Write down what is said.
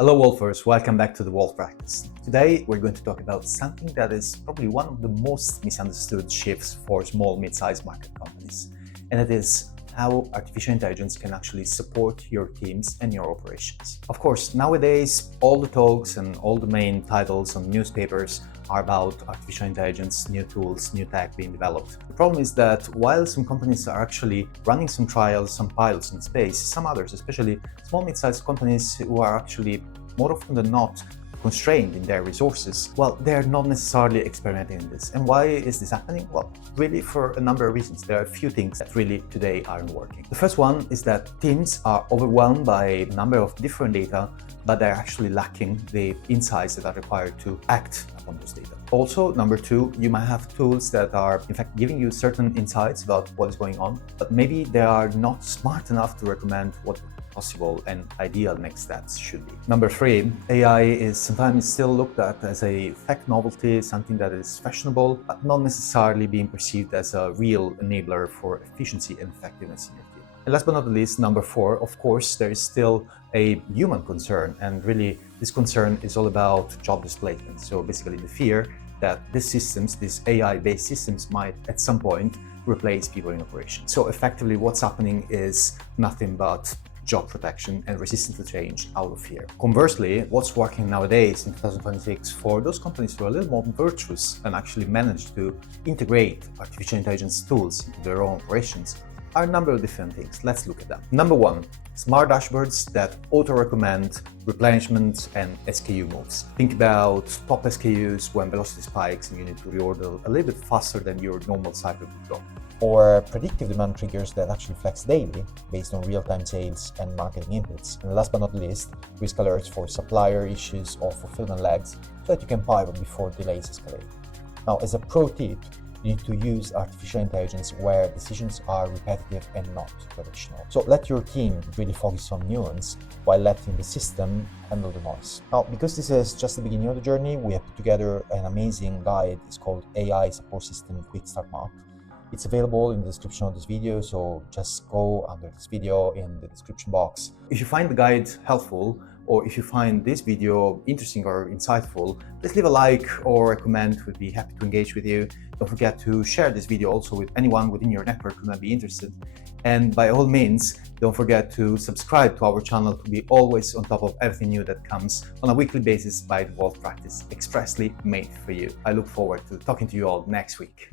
Hello Wolfers, welcome back to the Wolf Practice. Today we're going to talk about something that is probably one of the most misunderstood shifts for small mid-sized market companies, and it is how artificial intelligence can actually support your teams and your operations. Of course, nowadays all the talks and all the main titles on newspapers are about artificial intelligence, new tools, new tech being developed. The problem is that while some companies are actually running some trials, some pilots in space, some others, especially small mid-sized companies who are actually more often than not constrained in their resources, well, they're not necessarily experimenting in this. And why is this happening? Well, really for a number of reasons. There are a few things that really today aren't working. The first one is that teams are overwhelmed by a number of different data, but they're actually lacking the insights that are required to act upon those data. Also, number two, you might have tools that are in fact giving you certain insights about what is going on, but maybe they are not smart enough to recommend what possible and ideal next steps should be. Number three, AI is sometimes still looked at as a tech novelty, something that is fashionable, but not necessarily being perceived as a real enabler for efficiency and effectiveness in your team. And last but not least, number four, of course, there is still a human concern, and really this concern is all about job displacement. So basically the fear that these systems, these AI-based systems, might at some point replace people in operations. So effectively what's happening is nothing but job protection and resistance to change out of fear. Conversely, what's working nowadays in 2026 for those companies who are a little more virtuous and actually manage to integrate artificial intelligence tools into their own operations are a number of different things. Let's look at them. Number one, smart dashboards that auto-recommend replenishment and SKU moves. Think about top SKUs when velocity spikes and you need to reorder a little bit faster than your normal cycle would go. Or predictive demand triggers that actually flex daily based on real-time sales and marketing inputs. And last but not least, risk alerts for supplier issues or fulfillment lags so that you can pivot before delays escalate. Now, as a pro tip, you need to use artificial intelligence where decisions are repetitive and not traditional. So let your team really focus on nuance while letting the system handle the noise. Now, because this is just the beginning of the journey, we have put together an amazing guide. It's called AI Support System Quick Start Map. It's available in the description of this video, so just go under this video in the description box. If you find the guide helpful, or if you find this video interesting or insightful, please leave a like or a comment. We'd be happy to engage with you. Don't forget to share this video also with anyone within your network who might be interested. And by all means, don't forget to subscribe to our channel to be always on top of everything new that comes on a weekly basis by the Wolf Practice, expressly made for you. I look forward to talking to you all next week.